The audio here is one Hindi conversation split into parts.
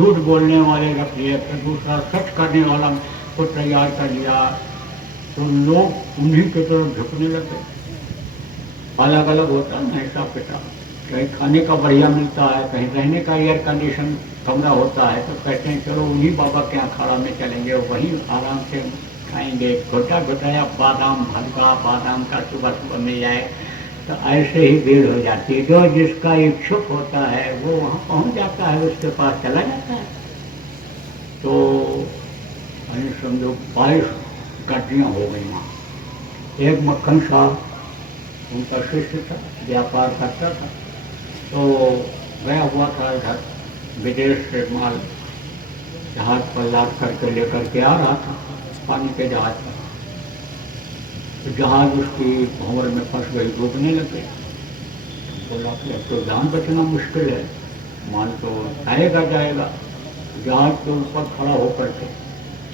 झूठ बोलने वाले रख लिए, फिर दूसरा सच करने वाला को तैयार कर लिया, तो लोग उन्हीं की तरफ झुकने लगे। अलग अलग होता है ना हिसाब किताब, कहीं खाने का बढ़िया मिलता है, कहीं रहने का एयर कंडीशन कमरा होता है, तो कहते हैं चलो उन्हीं बाबा के यहाँ खाड़ा में चलेंगे, वहीं आराम से खाएंगे, घोटा घोटाया बादाम, हल्का बादाम का सुबह सुबह मिल जाए। तो ऐसे ही भीड़ हो जाती है, जो जिसका इच्छुक होता है वो वहाँ पहुँच जाता है, उसके पास चला जाता है। तो समझो 22 गड्डियाँ हो गई वहाँ। एक मक्खन साहब, उनका शिष्य था, व्यापार करता था, तो गया हुआ था इधर विदेश से माल जहाज पर लाद करके लेकर के आ रहा था, पानी के जहाज पर। तो जहाज उसकी भंवर में फंस गई, डूबने लग गई। बोला कि अब तो जान बचना मुश्किल है, माल तो आएगा जाएगा। जहाज के ऊपर खड़ा होकर के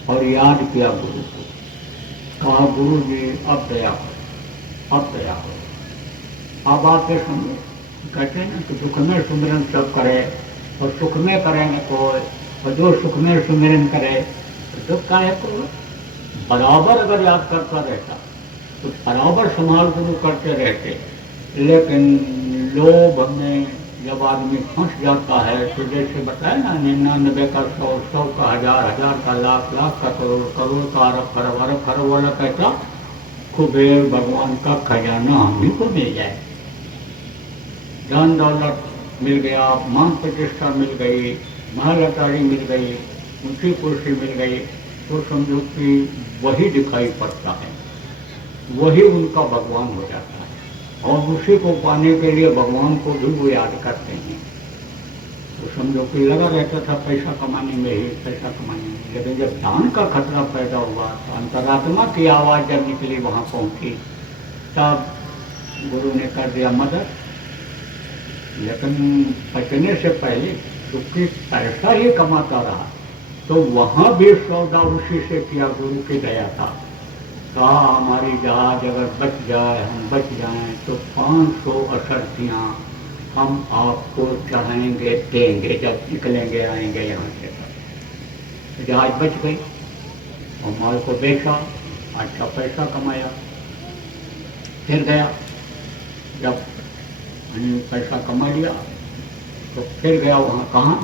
और याद किया गुरु को, कहा गुरु जी अब दया हो, अब दया हो। अब आके समझो, कहते हैं ना कि दुख में सुमिरन सब करे और सुख में करे न कोई, और जो सुख में सुमिरन करे तो दुख का है कोई। बराबर अगर याद करता रहता तो बराबर संभाल गुरु करते रहते। लेकिन लोभ में जब आदमी फंस जाता है, तो जैसे बताया ना 99 का 100, 100 का 1000, 1000 का लाख, लाख का करोड़, करोड़ का अरब खरब, अरब खरब वाला कहता कुबेर भगवान का खजाना हम ही को मिल जाए, धन दौलत मिल गया, मान प्रतिष्ठा मिल गई, महल अटारी मिल गई, ऊंची कुर्सी मिल गई, तो समझो कि वही दिखाई पड़ता है, वही उनका भगवान हो जाता है, और उसी को पाने के लिए भगवान को भी वो याद करते हैं। तो समझो कि लगा रहता था पैसा कमाने में ही, पैसा कमाने में। लेकिन जब दान का खतरा पैदा हुआ, तो अंतरात्मा की आवाज़ जब निकली, वहाँ पहुँची, तब गुरु ने कर दिया मदद। लेकिन बचने से पहले चूंकि पैसा ही कमाता रहा, तो वहाँ भी सौदा उसी से किया, गुरु की दया था। कहा हमारी जहाज अगर बच जाए, हम बच जाएं, तो 500 अशर्फियाँ हम आपको चढ़ाएंगे, देंगे, जब निकलेंगे आएंगे यहाँ से। तो जहाज बच गई और माल को बेचा, अच्छा पैसा कमाया। फिर गया, जब पैसा कमा लिया तो फिर गया वहाँ। कहाँ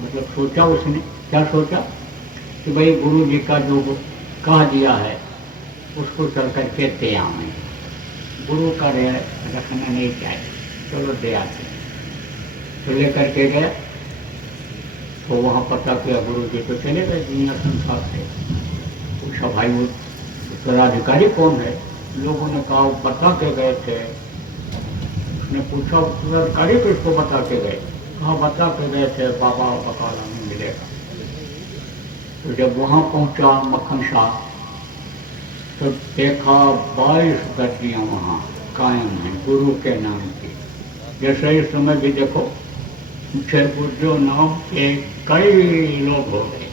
मतलब सोचा उसने, क्या सोचा कि भाई गुरु जी का जो कह दिया है उसको चल करके दे आए। गुरु का रखना नहीं चाहिए, चलो दे आते। तो लेकर के गए, तो वहाँ पता किया गुरु जी तो चले गए दुनिया संसार से। पूछा भाई वो उत्तराधिकारी कौन है? लोगों ने कहा वो बता के गए थे। उसने पूछा उत्तराधिकारी किसको बता के गए? कहा बता के गए थे बाबा बकाला में मिलेगा। तो जब वहाँ पहुँचा मक्खन शाह, तो देखा 22 गड्डियाँ वहाँ कायम हैं गुरु के नाम की। जैसे इस समय भी देखो शेरपुर नाम के कई लोग हो गए,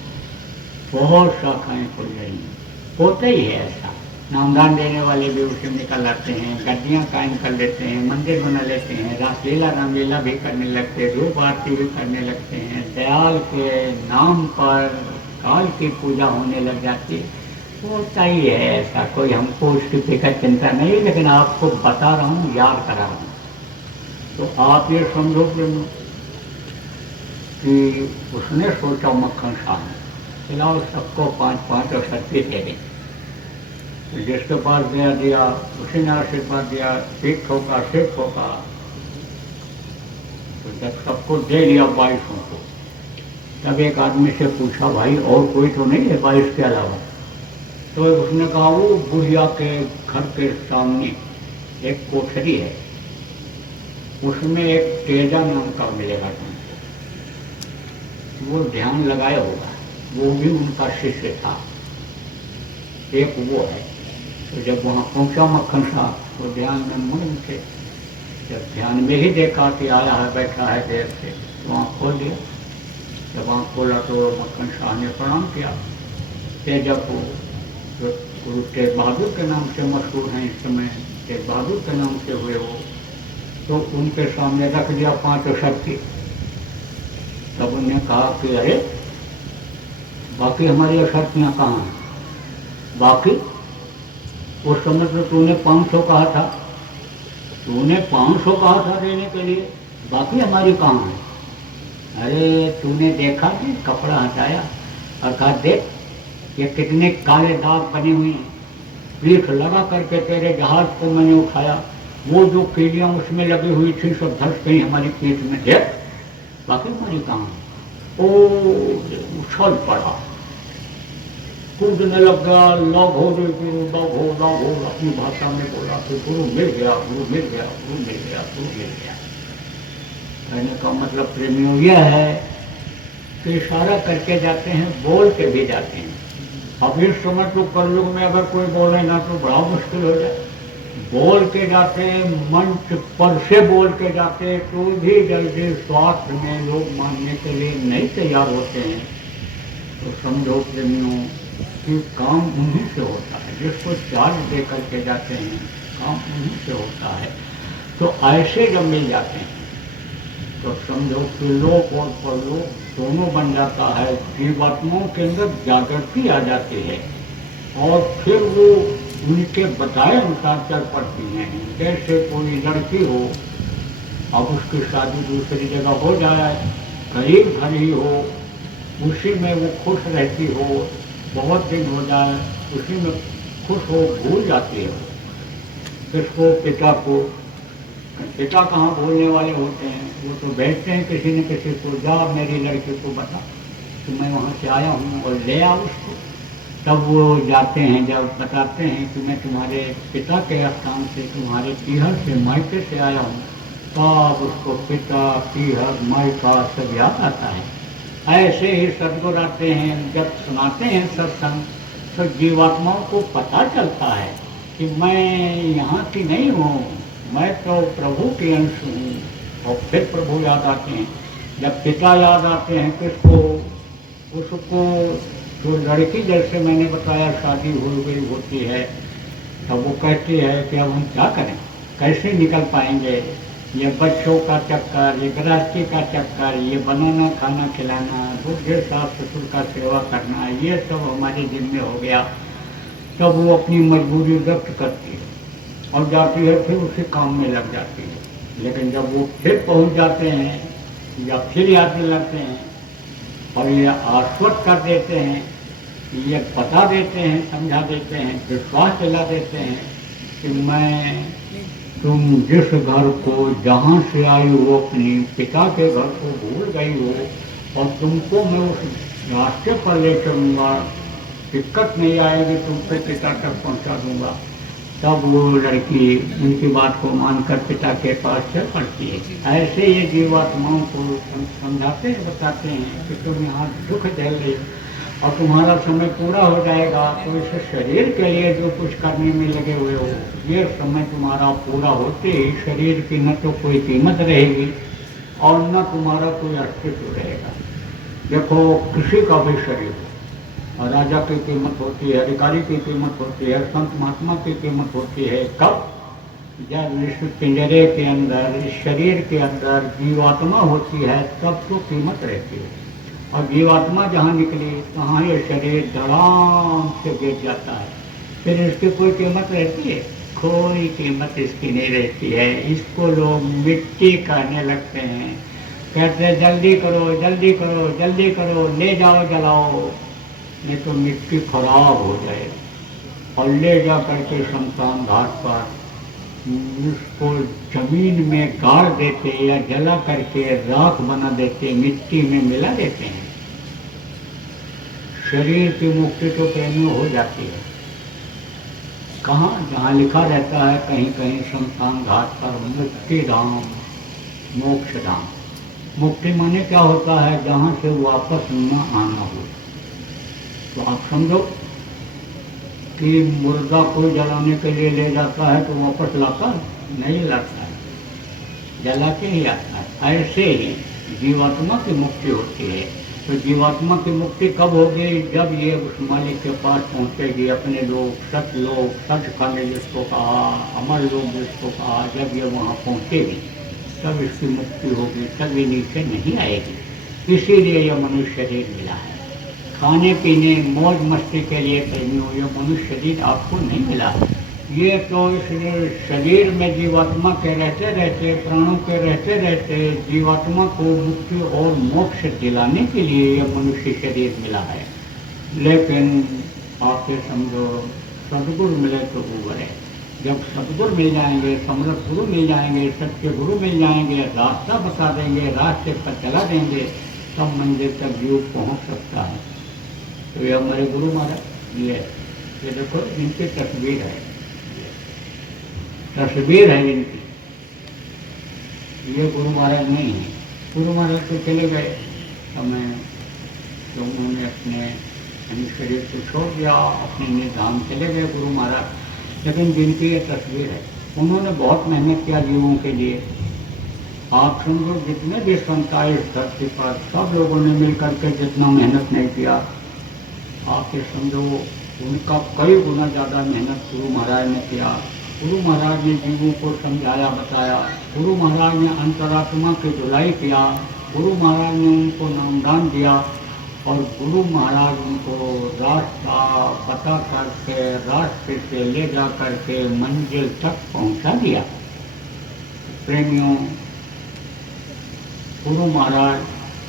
बहुत शाखाएं खुल रही हैं। होता ही है ऐसा, नामदान देने वाले भी उसे निकल आते हैं, गड्डियाँ कायम कर लेते हैं, मंदिर बना लेते हैं, रासलीला रामलीला भी करने लगते हैं, धूप आरती भी करने लगते हैं, दयाल के नाम पर काल की पूजा होने लग जाती है। होता ही है ऐसा, कोई हमको उसकी फिक्र चिंता नहीं, लेकिन आपको बता रहा हूँ, याद करा रहा हूँ। तो आप ये समझो कि उसने सोचा मक्खन शाह ने, चलाओ सबको 5-5 और 36 दे दें। तो जिसके पास दिया दिया, उसी ने आशीर्वाद दिया, ठीक होगा ठीक होगा। तो जब सबको दे लिया 22 को, तब एक आदमी से पूछा भाई और कोई तो नहीं है 22 के अलावा? तो उसने कहा वो बुढ़िया के घर के सामने एक कोठरी है, उसमें एक तेजा नाम का मिलेगा तुमको, वो ध्यान लगाया होगा, वो भी उनका शिष्य था, एक वो है। तो जब वहाँ पहुँचा मक्खन शाह, तो ध्यान में मग्न थे। जब ध्यान में ही देखा कि आया है बैठा है देर से, तो वहाँ खोल दिया। जब वहाँ खोला तो मक्खन शाह ने प्रणाम किया। तेजा को जो गुरु तेज बहादुर के नाम से मशहूर हैं इस समय, तेज बहादुर के नाम से हुए वो, तो उनके सामने रख दिया 5 शक्ति। तब उन्होंने कहा कि अरे बाकी हमारी अशर्तियाँ कहाँ हैं? बाकी उस समय तो तूने 500 कहा था, तूने 500 कहा था देने के लिए, बाकी हमारी कहाँ है? अरे तूने देखा नहीं, कपड़ा हटाया और कहा देख ये कितने काले दाग बने हुए हैं, पीठ लगा करके तेरे जहाज को मैंने उठाया, वो जो कीड़ियाँ उसमें लगी हुई थी सब धस गई हमारी पीठ में, देख बाकी हमारी कहाँ है? ओ उछल पड़ा, कूदने लग गया, लव हो रे गुरु, लव हो अपनी भाषा में बोला कि गुरु मिल गया, गुरु मिल गया, गुरु मिल गया, गुरु मिल गया। कहने का मतलब प्रेमियों यह है कि इशारा करके जाते हैं, बोल के भी जाते हैं। अब इस समय तो कलयुग में अगर कोई बोले ना तो बड़ा मुश्किल हो जाए, बोल के जाते हैं, मंच पर से बोल के जाते हैं, तो भी जल्दी स्वार्थ में लोग मानने के लिए नहीं तैयार होते हैं। तो समझो प्रेमियों कि काम उन्हीं से होता है, जिसको चार्ज दे करके जाते हैं काम उन्हीं से होता है। तो ऐसे जब मिल जाते हैं तो समझो कि लोक और परलोक दोनों बन जाता है, जीवात्माओं के अंदर जागृति आ जाती है और फिर वो उनके बताए अनुसार चल पड़ती हैं। जैसे कोई लड़की हो, अब उसकी शादी दूसरी जगह हो जाए, करीब घर ही हो, उसी में वो खुश रहती हो, बहुत दिन हो जाए उसी में खुश हो, भूल जाती है किसको? पिता को। पिता कहाँ भूलने वाले होते हैं, वो तो भेजते हैं किसी न किसी को, जा मेरी लड़की को बता कि मैं वहाँ से आया हूँ और ले आओ उसको। तब वो जाते हैं, जब बताते हैं कि मैं तुम्हारे पिता के स्थान से, तुम्हारे पीहर से, मायके से आया हूँ, तब उसको पिता, पीहर, मायका सब याद आता है। ऐसे ही सदगुरु आते हैं, जब सुनाते हैं सत्संग तो जीवात्माओं को पता चलता है कि मैं यहाँ की नहीं हूँ, मैं तो प्रभु के अंश हूँ। और फिर प्रभु याद आते हैं। जब पिता याद आते हैं किसको? उसको जो लड़की जैसे मैंने बताया शादी हो गई होती है, तब वो कहती है कि अब हम क्या करें, कैसे निकल पाएंगे, ये बच्चों का चक्कर, ये गृहस्थी का चक्कर, ये बनाना खाना खिलाना, दूसरे सास ससुर का सेवा करना, ये सब हमारे जिम्मे हो गया। तब वो अपनी मजबूरी व्यक्त करती है और जाती है, फिर उसी काम में लग जाती है। लेकिन जब वो फिर पहुंच जाते हैं या फिर याद लगते हैं और ये आश्वस्त कर देते हैं, ये बता देते हैं, समझा देते हैं, विश्वास दिला देते हैं कि मैं तुम जिस घर को, जहाँ से आई हो, अपनी पिता के घर को भूल गई हो और तुमको मैं उस रास्ते पर ले चलूँगा, दिक्कत नहीं आएगी, तुमको पिता तक पहुँचा दूँगा। तब वो लड़की उनकी बात को मानकर पिता के पास चल पड़ती है। ऐसे ये जीवात्माओं को समझाते हैं, बताते हैं कि तुम यहाँ दुख झेल रही और तुम्हारा समय पूरा हो जाएगा, तो इस शरीर के लिए जो कुछ करने में लगे हुए हो, ये समय तुम्हारा पूरा होते ही शरीर की न तो कोई कीमत रहेगी और न तुम्हारा कोई अस्तित्व रहेगा। देखो किसी का भी शरीर, राजा की कीमत होती है, अधिकारी की कीमत होती है, संत महात्मा की कीमत होती है, कब? जब इस पिंजरे के अंदर, इस शरीर के अंदर जीवात्मा होती है, तब तो कीमत रहती है। और जीवात्मा जहाँ निकली वहाँ ये शरीर धड़ाम से गिर जाता है, फिर इसकी कोई कीमत रहती है? कोई कीमत इसकी नहीं रहती है। इसको लोग मिट्टी कहने लगते हैं, कहते हैं जल्दी करो, जल्दी करो, जल्दी करो, ले जाओ, जलाओ, नहीं तो मिट्टी खराब हो जाए। और ले जा करके शमशान घाट पर उसको जमीन में गाड़ देते या जला करके राख बना देते, मिट्टी में मिला देते हैं। शरीर की मुक्ति तो प्रेमी हो जाती है। कहाँ? जहाँ लिखा रहता है कहीं कहीं शमशान घाट पर मुक्ति धाम, मोक्ष धाम। मुक्ति माने क्या होता है? जहाँ से वापस न आना हो। तो आप समझो कि मुर्दा को जलाने के लिए ले जाता है तो वापस लाता नहीं, लाता है, जला के ही आता है। ऐसे ही जीवात्मा की मुक्ति होती है। तो जीवात्मा की मुक्ति कब होगी? जब ये उस मालिक के पास पहुँचेगी। अपने लोग, सच खाने जिसको कहा, अमर लोग जिसको कहा, जब ये वहाँ पहुँचेगी तब इसकी मुक्ति होगी, तब ये नीचे नहीं आएगी। इसीलिए यह मनुष्य शरीर मिला है। खाने पीने मौज मस्ती के लिए प्रेमियों, यह मनुष्य शरीर आपको नहीं मिला। ये तो इस शरीर में जीवात्मा के रहते रहते, प्राणों के रहते रहते जीवात्मा को मुक्ति और मोक्ष दिलाने के लिए यह मनुष्य शरीर मिला है। लेकिन आप ये समझो, सदगुरु मिले तो ऊपर है। जब सदगुरु मिल जाएंगे, समर्थ गुरु मिल जाएंगे, सच्चे गुरु मिल जाएंगे, रास्ता बता देंगे, रास्ते पर चला देंगे, तब मंदिर तक जीव पहुंच सकता है। तो ये हमारे गुरु महाराज ये देखो, इनकी तस्वीर है, तस्वीर है इनकी। ये गुरु महाराज नहीं है। गुरु महाराज तो चले गए समय, तो उन्होंने अपने शरीर को छोड़ दिया, अपने निधाम चले गए गुरु महाराज। लेकिन जिनकी ये तस्वीर है, उन्होंने बहुत मेहनत किया जीवों के लिए। आप समझो, जितने भी संत आए इस धरती पर, सब लोगों ने मिलकर के जितना मेहनत नहीं किया, आप ये समझो उनका कई गुना ज़्यादा मेहनत गुरु महाराज ने किया। गुरु महाराज ने जीवों को समझाया, बताया। गुरु महाराज ने अंतरात्मा की धुलाई किया। गुरु महाराज ने उनको नामदान दिया और गुरु महाराज उनको रास्ता बता करके रास्ते से ले जा करके मंजिल तक पहुंचा दिया। प्रेमियों, गुरु महाराज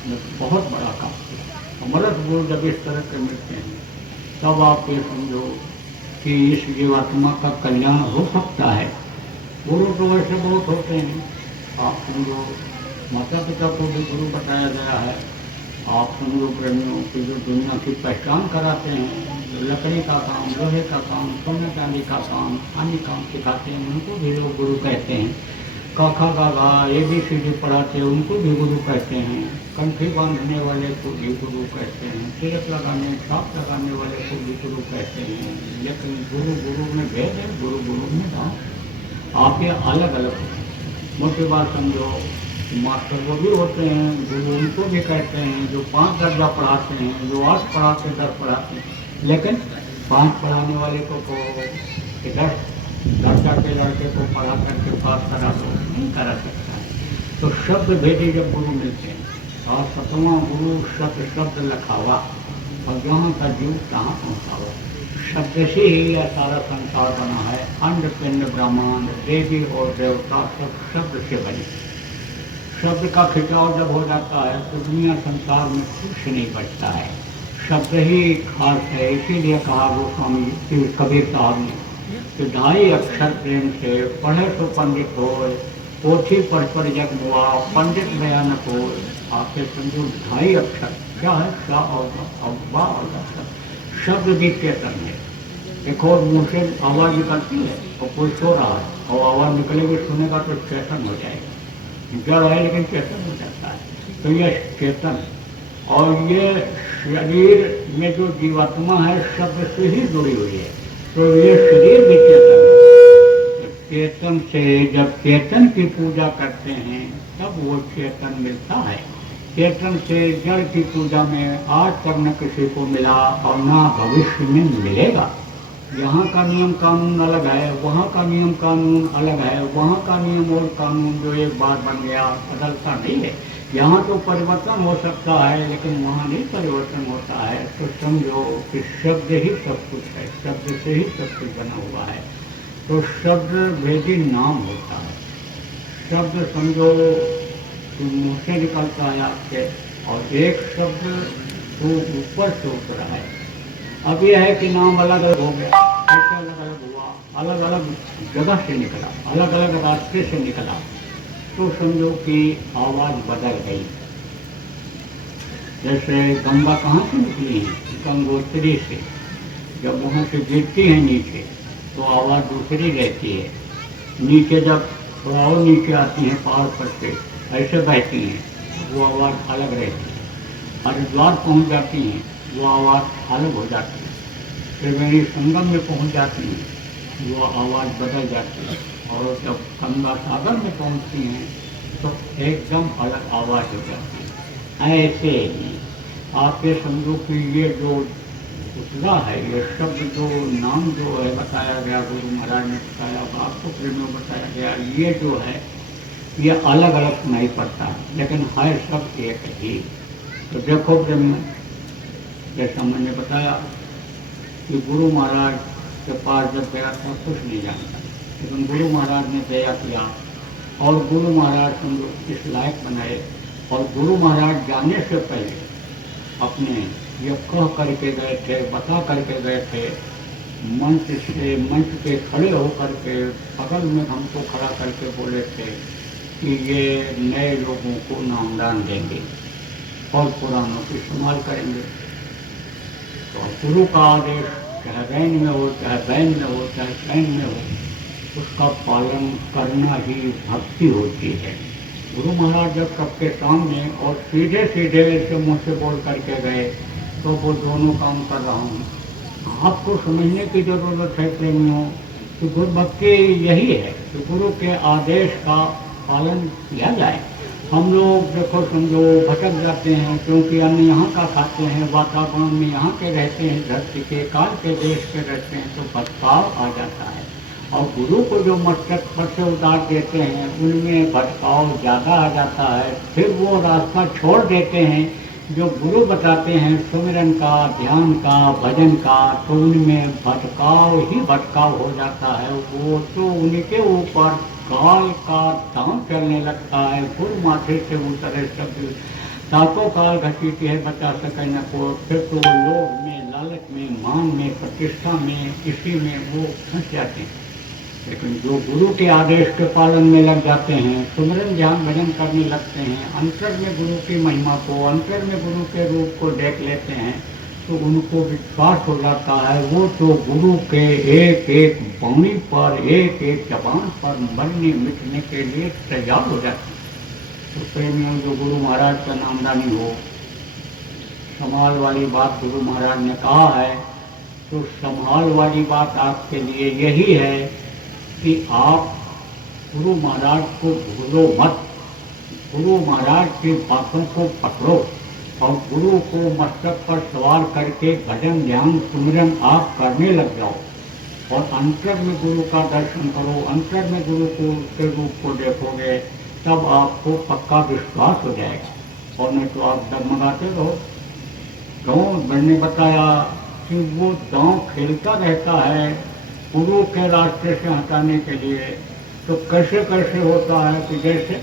ने बहुत बड़ा काम किया। अमृत गुरु जब इस तरह के मिलते हैं, तब आप ये समझो कि इस जीवात्मा का कल्याण हो सकता है। गुरु तो वैसे बहुत होते हैं। आप समझो, माता पिता को भी गुरु बताया गया है। आप समझो प्रेमियों की जो दुनिया की पहचान कराते हैं, जो लकड़ी का काम, लोहे का काम, सोने चांदी का काम, अन्य काम सिखाते हैं, उनको भी लोग गुरु कहते हैं। काखा गागा ABCD पढ़ाते हैं, उनको भी गुरु कहते हैं। कंठी बांधने वाले को भी गुरु कहते हैं। तिलक लगाने, छाप लगाने वाले को भी गुरु कहते हैं। लेकिन गुरु गुरु में भेद है, गुरु गुरु में दाम। आप ये अलग अलग मोटी बात समझो। मास्टर वो भी होते हैं, गुरु उनको भी कहते हैं, जो 5 दर्जा पढ़ाते हैं, जो 8 पढ़ाते 10 पढ़ाते हैं। लेकिन 5 पढ़ाने वाले को 10 दर्जा के लड़के को पढ़ा करके पास करा दो, नहीं करा सकता है। तो शब्द भेदे जब गुरु मिलते हैं, और 7वां गुरु शब्द लखावा, और जहाँ का जीव कहाँ पहुँचावा। शब्द से ही यह सारा संसार बना है। अंड पिंड ब्रह्मांड, देवी और देवता सब शब्द से बने। शब्द का खिंचाव जब हो जाता है तो दुनिया संसार में कुछ नहीं बचता है। शब्द ही खास है। इसीलिए कहा गोस्वामी कबीर साहब ने कि 2.5 अक्षर प्रेम से पढ़े तो पंडित हो, पोथी पढ़ जग हुआ, पंडित बयान हो। आपके समझो 2.5 अक्षर क्या है, सा और बा और अक्षर। शब्द भी चेतन है। एक और मुँह से आवाज़ निकलती है और कोई सो रहा है और आवाज़ निकलेगी, सुनेगा तो चेतन हो जाएगा। जड़ है लेकिन चेतन हो जाता है। तो ये चेतन, और ये शरीर में जो जीवात्मा है शब्द से ही जुड़ी हुई है। तो ये शरीर भी चेतन है। तो चेतन से जब चेतन की पूजा करते हैं तब वो चेतन मिलता है। चेतन से जड़ की पूजा में आज तक न किसी को मिला और न भविष्य में मिलेगा। यहाँ का नियम कानून अलग है, वहाँ का नियम कानून अलग है। वहाँ का नियम और कानून जो एक बार बन गया बदलता नहीं है। यहाँ तो परिवर्तन हो सकता है लेकिन वहाँ नहीं परिवर्तन होता है। तो समझो कि शब्द ही सब कुछ है, शब्द से ही सब कुछ बना हुआ है। तो शब्द भेदी नाम होता है। शब्द समझो मुँह से निकलता है आपके, और एक शब्द वो ऊपर से ऊपर है। अब यह है कि नाम अलग अलग हो गया, कैसे अलग अलग हुआ, अलग अलग जगह से निकला, अलग अलग रास्ते से निकला। तो समझो कि आवाज़ बदल गई। जैसे गंगा कहाँ से निकली है, गंगोत्री से। जब वहाँ से गिरती है नीचे तो आवाज़ दूसरी रहती है। नीचे जब थोड़ा और नीचे आती हैं पहाड़ पर से, ऐसे बहती हैं, वो आवाज़ अलग रहती है। हरिद्वार पहुँच जाती हैं, वो आवाज़ अलग हो जाती है। त्रिवेणी संगम में पहुँच जाती हैं, वो आवाज़ बदल जाती है। और जब गंगा सागर में पहुँचती हैं तो एकदम अलग आवाज़ हो जाती है। ऐसे ही आप ये समझो कि ये जो पुतला है, ये शब्द जो नाम जो है बताया गया, गुरु महाराज ने बताया, आपको प्रेमियों बताया गया, ये जो है ये अलग अलग सुनाई पड़ता है लेकिन है सब एक ही। तो देखो प्रेम में, जैसा मैंने बताया कि गुरु महाराज के पास जब गया था कुछ नहीं जानता, लेकिन गुरु महाराज ने दया किया और गुरु महाराज समझो इस लायक बनाए। और गुरु महाराज जाने से पहले अपने ये कह करके गए थे, बता करके गए थे, मंच पे खड़े होकर के बगल में हमको खड़ा करके बोले थे कि ये नए लोगों को नामदान देंगे और पुरानों की संभाल करेंगे। तो गुरु का आदेश चाहे रैन में हो, चाहे बैन में हो, चाहे सैन में हो, उसका पालन करना ही भक्ति होती है। गुरु महाराज जब सबके सामने और सीधे सीधे ऐसे मुँह से बोल करके गए तो वो दोनों काम कर रहा हूँ। आपको समझने की जरूरत है प्रेमियों कि गुरु भक्ति यही है कि गुरु के आदेश का पालन किया जाए। हम लोग देखो समझो भटक जाते हैं क्योंकि अन्न यहाँ का खाते हैं, वातावरण में यहाँ के रहते हैं, धरती के काल के देश के रहते हैं, तो भटकाव आ जाता है। और गुरु को जो मस्तक पर से उतार देते हैं उनमें भटकाव ज़्यादा आ जाता है। फिर वो रास्ता छोड़ देते हैं जो गुरु बताते हैं सुमिरन का, ध्यान का, भजन का, तो उनमें भटकाव ही भटकाव हो जाता है। वो तो उनके ऊपर काल का दाम चलने लगता है। गुरु माथे से उतरे सब सातों काल घसीटी है, बचा सके न को। फिर तो वो लोभ में, लालच में, मान में, प्रतिष्ठा में, इसी में वो फंस जाते हैं। लेकिन जो गुरु के आदेश के पालन में लग जाते हैं, सुमिरन ध्यान भजन करने लगते हैं, अंतर में गुरु की महिमा को, अंतर में गुरु के रूप को देख लेते हैं, तो उनको विश्वास हो जाता है। वो तो गुरु के एक एक वाणी पर, एक एक जबान पर मरने मिटने के लिए तैयार हो जाते हैं। तो प्रेमियों, जो गुरु महाराज का नामदानी हो, संभाल वाली बात गुरु महाराज ने कहा है, तो संभाल वाली बात आपके लिए यही है कि आप गुरु महाराज को भूलो मत। गुरु महाराज की बातों को पकड़ो और गुरु को मस्तक पर सवार करके भजन ध्यान सुमिरन आप करने लग जाओ और अंतर में गुरु का दर्शन करो, अंतर में गुरु को के रूप को देखोगे, तब आपको पक्का विश्वास हो जाएगा। और नहीं तो आप डगमगाते रहो। गाँव मैंने बताया कि वो दांव खेलता रहता है गुरु के रास्ते से हटाने के लिए। तो कैसे कैसे होता है कि जैसे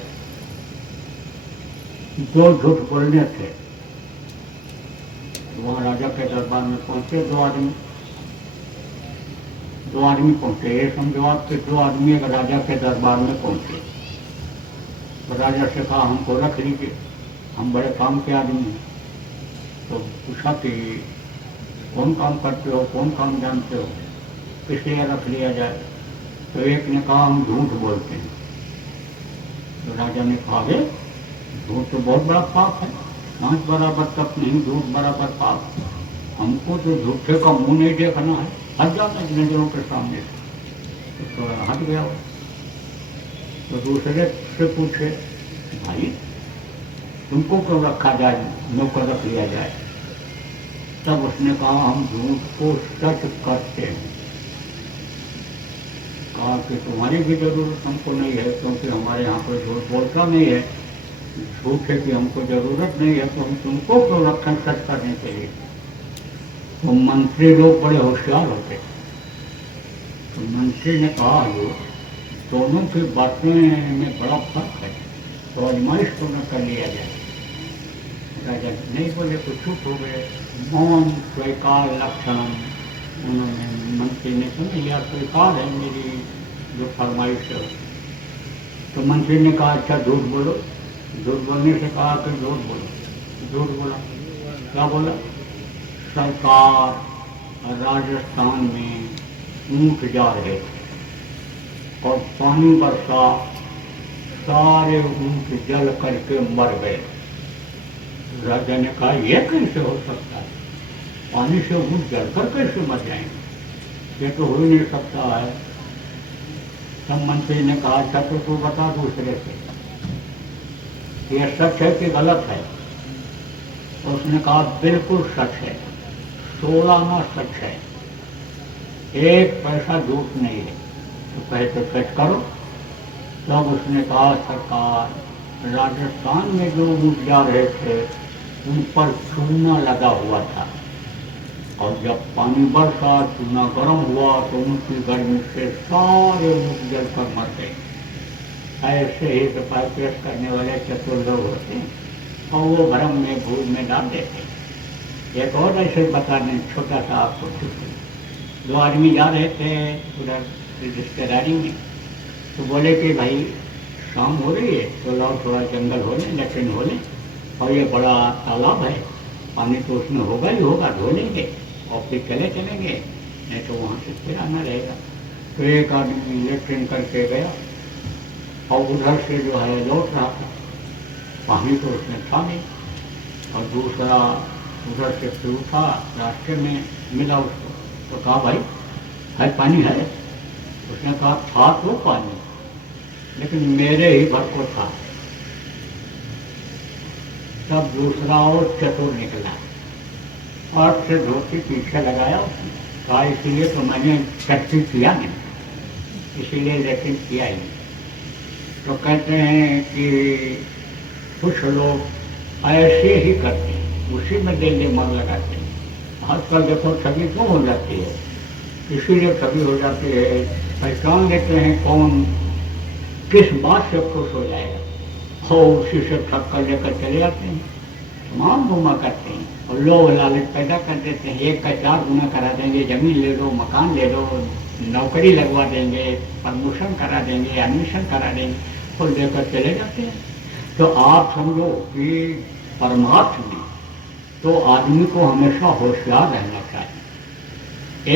दो झूठ बोलने थे, वहाँ राजा के दरबार में पहुंचे दो आदमी पहुंचे। ये समझो आपके दो आदमी एक राजा के दरबार में पहुंचे। तो राजा से कहा हमको रख लीजिए, हम बड़े काम के आदमी हैं। तो पूछा कि कौन काम करते हो, कौन काम जानते हो, इसलिए रख लिया जाए। तो एक ने कहा हम झूठ बोलते हैं। तो राजा ने कहा झूठ तो बहुत बड़ा पाप है, सांस बराबर तप नहीं, झूठ बराबर पाप। हमको तो झूठे का मुंह नहीं देखना है, हट जाता है नजरों के सामने से। तो हट गया। तो दूसरे से पूछे भाई तुमको क्यों रखा जाए, नौकर रख लिया जाए। तब उसने कहा हम झूठ को सच करते हैं। कहा कि तुम्हारी भी जरूरत हमको नहीं है, क्योंकि हमारे यहाँ कोई झूठ बोलता नहीं है। झूठ है कि हमको जरूरत नहीं है, तो हम तुमको क्यों रखें सच करने के लिए। तो मंत्री लोग बड़े होशियार होते। तो मंत्री ने कहा जो दोनों की बातें में बड़ा फर्क है, तो आजमाइश तो न कर लिया जाए। राजा नहीं बोले तो चुप हो गए। मौन स्वीकार लक्षण उन्होंने, मंत्री ने समझ लिया स्वीकार है मेरी जो फरमाइश है। तो मंत्री ने कहा अच्छा झूठ बोलो। झूठ बोलने से कहा कि झूठ बोलो। झूठ बोला। क्या बोला? सरकार राजस्थान में ऊंट जा रहे थे और पानी बरसा, सारे ऊंट जल करके मर गए। राजा ने कहा यह कैसे हो सकता है, पानी से ऊंट जलकर कैसे मर जाएंगे, ये तो हो ही नहीं सकता है। तब मंत्री ने कहा अच्छा तो तू बता दूसरे से ये सच है कि गलत है। तो उसने कहा बिल्कुल सच है, 16 आना सच है, 1 पैसा झूठ नहीं है। तो कहे तो सच करो। तब उसने कहा सरकार राजस्थान में जो ऊँट जा रहे थे उन पर चूना लगा हुआ था, और जब पानी बरसा, चूना गर्म हुआ तो उनकी गर्मी से सारे लोग जलकर मर गए। ऐसे ही सफाई पेश करने वाले चतुर लोग होते हैं, और वो भरम में भूल में डाल देते हैं। एक और ऐसे बताने छोटा सा आपको चित्र, दो आदमी जा रहे थे उधर रिश्तेदारी में, तो बोले कि भाई शाम हो रही है तो लाओ थोड़ा जंगल हो लें, लेट्रिन हो लें, और ये बड़ा तालाब है, पानी तो उसमें होगा ही होगा, धो लेंगे और फिर चले चलेंगे, नहीं तो वहाँ से फिर आना रहेगा। तो एक आदमी लेट्रिन करके गया और उधर से जो है लौट रहा था, पानी तो उसमें था नहीं, और दूसरा उधर से फिर उठा, रास्ते में मिला उसको, तो कहा भाई है पानी है? उसने कहा था तो पानी, लेकिन मेरे ही भर को था। तब दूसरा और चतुर निकला, और से धोती पीछे लगाया उसने, कहा इसीलिए तो मैंने चट्टी किया नहीं, इसीलिए लेकिन किया ही नहीं। तो कहते हैं कि कुछ लोग ऐसे ही करते हैं, उसी में दिल मन लगाते हैं। आजकल देखो ठगी क्यों हो जाती है, इसीलिए ठगी हो जाती है, पहचान लेते हैं कौन किस बात से खुश हो जाएगा, हो उसी से ठग कर लेकर चले जाते हैं, तमाम गुमा करते हैं, और लोग लालच पैदा कर देते हैं। एक का 4 गुना करा देंगे, जमीन ले लो, मकान ले लो, नौकरी लगवा देंगे, प्रमोशन करा देंगे, एडमिशन करा देंगे, और लेकर चले जाते हैं। तो आप समझो कि परमार्थ में तो आदमी को हमेशा होशियार रहना चाहिए।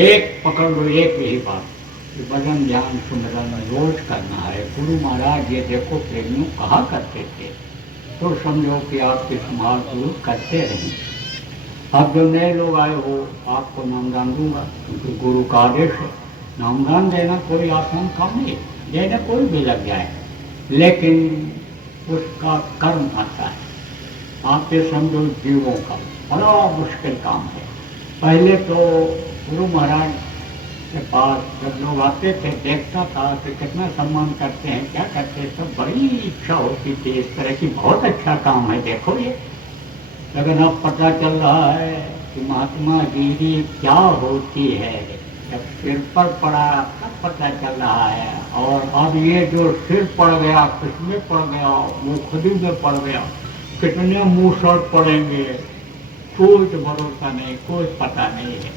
एक पकड़ लो, एक यही बात कि भजन ध्यान सुमिरन रोज करना है। गुरु महाराज ये देखो प्रेमियों कहा करते थे, तो समझो कि आप इस्तेमाल जरूर करते रहें। अब जो नए लोग आए हो, आपको नामदान दूंगा, क्योंकि गुरु का आदेश है। नामदान देना कोई आसान काम नहीं, देना कोई भी लग जाए, लेकिन उसका कर्म आता है। आप ये समझो जीवों का बड़ा मुश्किल काम है। पहले तो गुरु महाराज के पास जब लोग आते थे, देखता था कि कितना सम्मान करते हैं, क्या करते हैं, सब बड़ी इच्छा होती थी इस तरह की, बहुत अच्छा काम है देखो ये। लेकिन अब पता चल रहा है कि महात्मा गिरी क्या होती है, जब सिर पर पड़ा तब पता चल रहा है। और अब ये जो सिर पड़ गया, किसमें पड़ गया, वो खुद ही में पड़ गया, कितने मुँह शर्ट पड़ेंगे, कोई तो भरोसा नहीं, कोई पता नहीं है।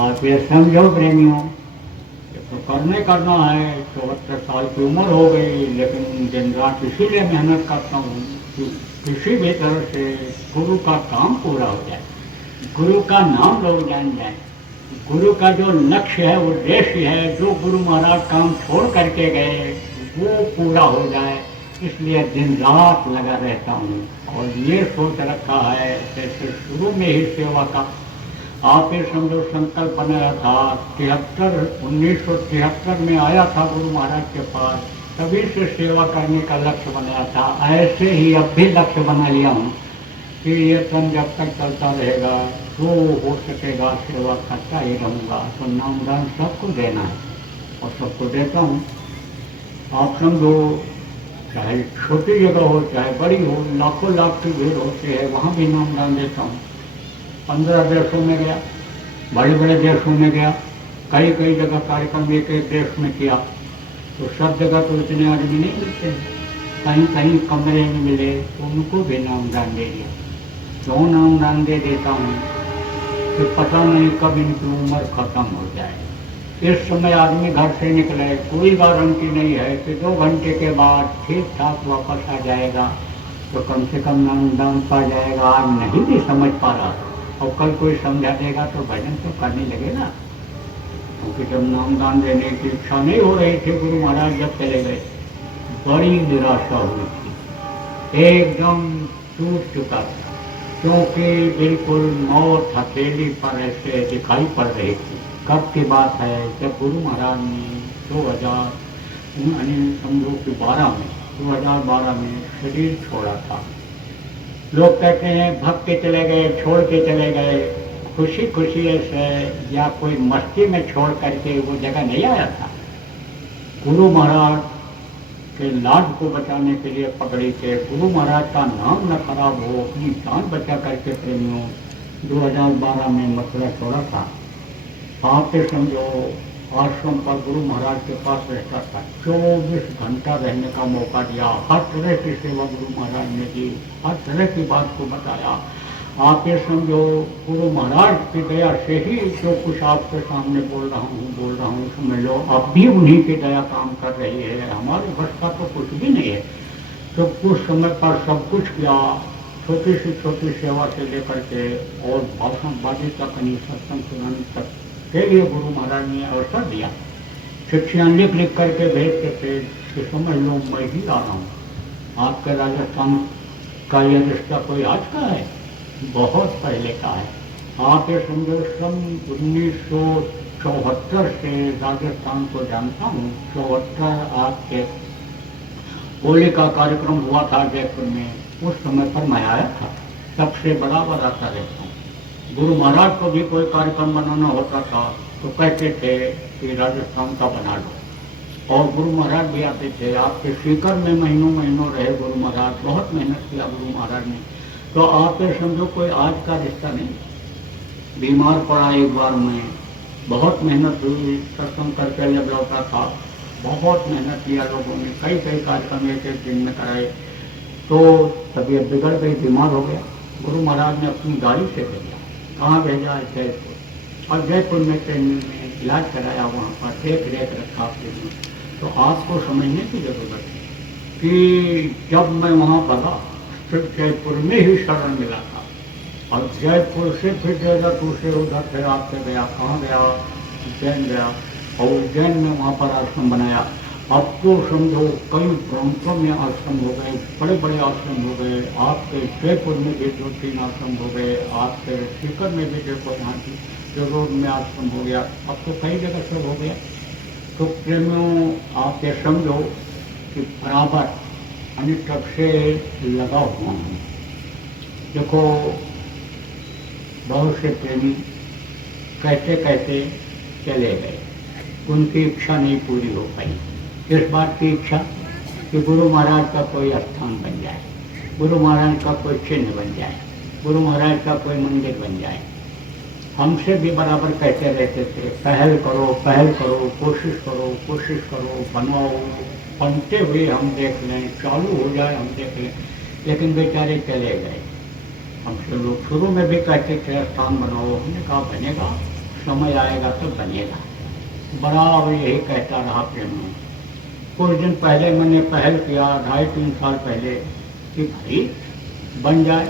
आप ये समझो प्रेमियों, तो करना है। 74 साल की उम्र हो गई, लेकिन दिन रात इसीलिए मेहनत करता हूँ कि किसी भी तरह से गुरु का काम पूरा हो जाए, गुरु का नाम लोग जान जाए, गुरु का जो लक्ष्य है, उद्देश्य है, जो गुरु महाराज काम छोड़ करके गए, वो पूरा हो जाए। इसलिए दिन रात लगा रहता हूँ, और ये सोच रखा है जैसे शुरू में ही सेवा का आप ये समझो संकल्प बनाया था। 1973 में आया था गुरु महाराज के पास, तभी से सेवा करने का लक्ष्य बनाया था। ऐसे ही अब भी लक्ष्य बना लिया हूँ कि ये क्रम जब तक चलता रहेगा, जो हो सकेगा सेवा करता ही रहूँगा। तो नामदान सबको देना है, और सबको देता हूँ। आप समझो, चाहे छोटी जगह हो चाहे बड़ी हो, लाखों लाख की भीड़ होती है, वहाँ भी नामदान देता हूँ। 15 देशों में गया, बड़े बड़े देशों में गया, कई कई जगह कार्यक्रम एक एक देश में किया, तो सब जगह तो इतने आदमी नहीं मिलते हैं, कहीं कहीं कमरे में मिले तो उनको भी नामदान दे दिया। क्यों नामदान दे देता हूँ कि पता नहीं कब इनकी उम्र खत्म हो जाए। इस समय आदमी घर से निकले, कोई गारंटी नहीं है कि 2 घंटे के बाद ठीक ठाक वापस आ जाएगा, तो कम से कम नामदान पा जाएगा। आज नहीं भी समझ पा रहा, और कल कोई समझा देगा तो भजन तो करने लगेगा। क्योंकि जब नामदान देने की इच्छा नहीं हो रही थी, गुरु महाराज जब चले गए, बड़ी निराशा हुई थी, एकदम टूट चुका था, क्योंकि बिल्कुल मौत हथेली पर ऐसे दिखाई पड़ रही थी। कब की बात है, जब गुरु महाराज ने 2012 में शरीर छोड़ा था। लोग कहते हैं भक्त के चले गए, छोड़ के चले गए, खुशी खुशी ऐसे या कोई मस्ती में छोड़ करके वो जगह नहीं आया था। गुरु महाराज के लाड को बचाने के लिए पगड़ी के गुरु महाराज का नाम न खराब हो, अपनी जान बचा करके प्रेमियों 2012 में मथुरा छोड़ा था। आप ये समझो आश्रम पर गुरु महाराज के पास रहता था, 24 घंटा रहने का मौका दिया, हर तरह की सेवा गुरु महाराज ने दी, हर तरह की बात को बताया। आप ये समझो गुरु महाराज की दया से ही जो कुछ आपके सामने बोल रहा हूँ समझ लो, अब भी उन्हीं की दया काम कर रही है, हमारे बस का तो कुछ भी नहीं है। तो कुछ समय पर सब कुछ किया, छोटी से छोटी सेवा से लेकर के और भाषण बाजी तक, सत्संग सुनाने तक के लिए गुरु महाराज ने अवसर दिया। शिक्षाएं लिख लिख करके भेजते थे कि समझ लो मैं ही आ रहा हूँ। आपके राजस्थान का यह रिश्ता कोई आज का है, बहुत पहले का है। आप ये समझो सन 1974 से राजस्थान को जानता हूँ। 74 आपके होली का कार्यक्रम हुआ था जयपुर में, उस समय पर मैं आया था, सबसे बराबर आता रहता हूँ। गुरु महाराज को भी कोई कार्यक्रम बनाना होता था तो कहते थे कि राजस्थान का बना लो, और गुरु महाराज भी आते थे। आपके सीकर में महीनों महीनों रहे गुरु महाराज, बहुत मेहनत किया गुरु महाराज ने। तो आप ये समझो कोई आज का रिश्ता नहीं। बीमार पड़ा एक बार में, बहुत मेहनत हुई, सत्संग करके जब लौटा था, बहुत मेहनत किया लोगों ने, कई कई कार्यक्रम एक एक दिन में कराए, तो तबीयत बिगड़ गई, बीमार हो गया। गुरु महाराज ने अपनी गाड़ी से भेजा। कहाँ भेजा? जयपुर। और जयपुर में ट्रेनिंग में इलाज कराया, वहाँ पर देख रेख रखा आपके लिए। तो आपको समझने की जरूरत है कि जब मैं वहाँ पढ़ा सिर्फ जयपुर में ही शरण मिला था, और जयपुर से फिर देहरादून से उधर फिर आपसे गया, कहाँ गया? उज्जैन गया, और उज्जैन में वहाँ पर आश्रम बनाया। अब तो समझो कई प्रांतों में आश्रम हो गए, बड़े बड़े आश्रम हो गए। आपके जयपुर में भी 2-3 आश्रम हो गए, आपके सीकर में भी देखो यहाँ की जो रोड में आश्रम हो गया, अब तो कई जगह सब हो गया। तो प्रेमियों आप ये समझो कि बराबर यानी तब से लगा हुआ हूँ। देखो बहुत से प्रेमी कहते कहते चले गए, उनकी इच्छा नहीं पूरी हो पाई। इस बात की इच्छा कि गुरु महाराज का कोई स्थान बन जाए, गुरु महाराज का कोई चिन्ह बन जाए, गुरु महाराज का कोई मंदिर बन जाए। हमसे भी बराबर कहते रहते थे पहल करो, कोशिश करो, बनाओ, बनते हुए हम देख लें, चालू हो जाए हम देख लें। लेकिन बेचारे चले गए। हमसे लोग शुरू में भी कहते थे स्थान बनाओ, हमने कहा बनेगा, समय आएगा तो बनेगा। बराबर यही कहता रहा प्रेम में। कुछ दिन पहले मैंने पहल किया, 2.5-3 साल पहले, कि भाई बन जाए,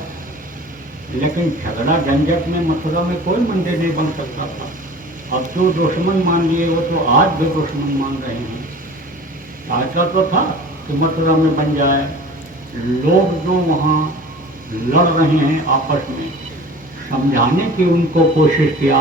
लेकिन झगड़ा झंझट में मथुरा में कोई मंदिर नहीं बन सकता था। अब जो दुश्मन मान लिए वो तो आज भी दुश्मन मान रहे हैं। चाहता तो था कि मथुरा में बन जाए। लोग जो वहाँ लड़ रहे हैं आपस में, समझाने की उनको कोशिश किया